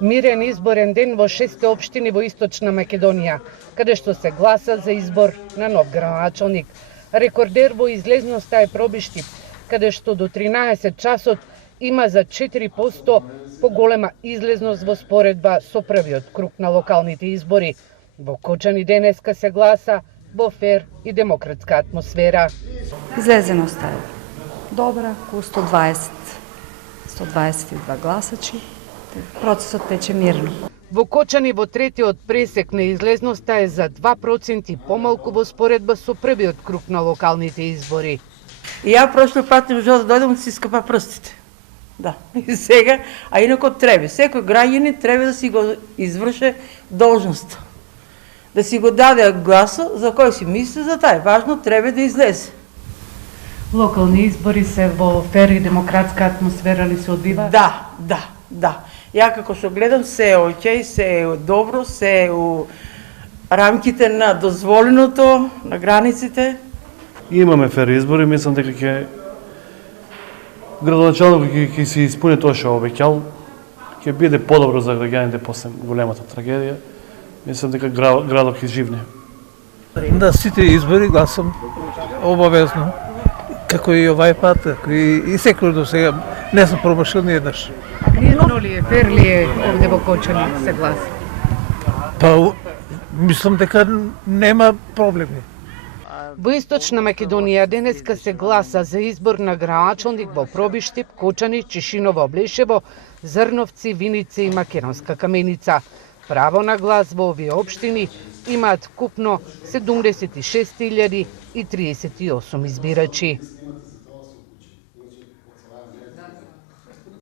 Мирен изборен ден во 6 општини во Источна Македонија, каде што се гласа за избор на нов градоначалник. Рекордер во излезноста е Пробиштип, каде што до 13 часот има за 4% поголема излезност во споредба со првиот круг на локалните избори. Во Кочани денеска се гласа во фер и демократска атмосфера. Излезеноста е добра, околу 122 гласачи. Процесот тече мирно. Во Кочани во третиот пресек на излезноста е за 2% помалку во споредба со првиот круг на локалните избори. И ја прошло пат не можела да дојдам да си скапа прстите. Да, и сега, а инако треба. Секој граѓанин треба да си го изврши должноста. Да си го даде гласо за кој си мисли за тај. Важно треба да излезе. Локални избори се во фер и демократска атмосфера ли се одвива? Да. Ја како што гледам се е окей, се е добро, се е у рамките на дозволеното, на границите. Имаме фер избори, мислам дека ќе градоначалникот ќе се испуни тоа што обеќал, ќе биде подобро за граѓаните после големата трагедија. Мислам дека градот ќе живне. На сите избори гласам обавезно, како и овај пат, како и секој до сега, не сум промашил ни еднаш. Мирно ли е, фер ли е овде во Кочани се гласа? Па, мислам дека нема проблеми. Во Источна Македонија денеска се гласа за избор на градоначалник во Пробиштип, Кочани, Чешиново, Блешево, Зрновци, Виница и Македонска Каменица. Право на глас во овие општини имаат купно 76.038 избирачи.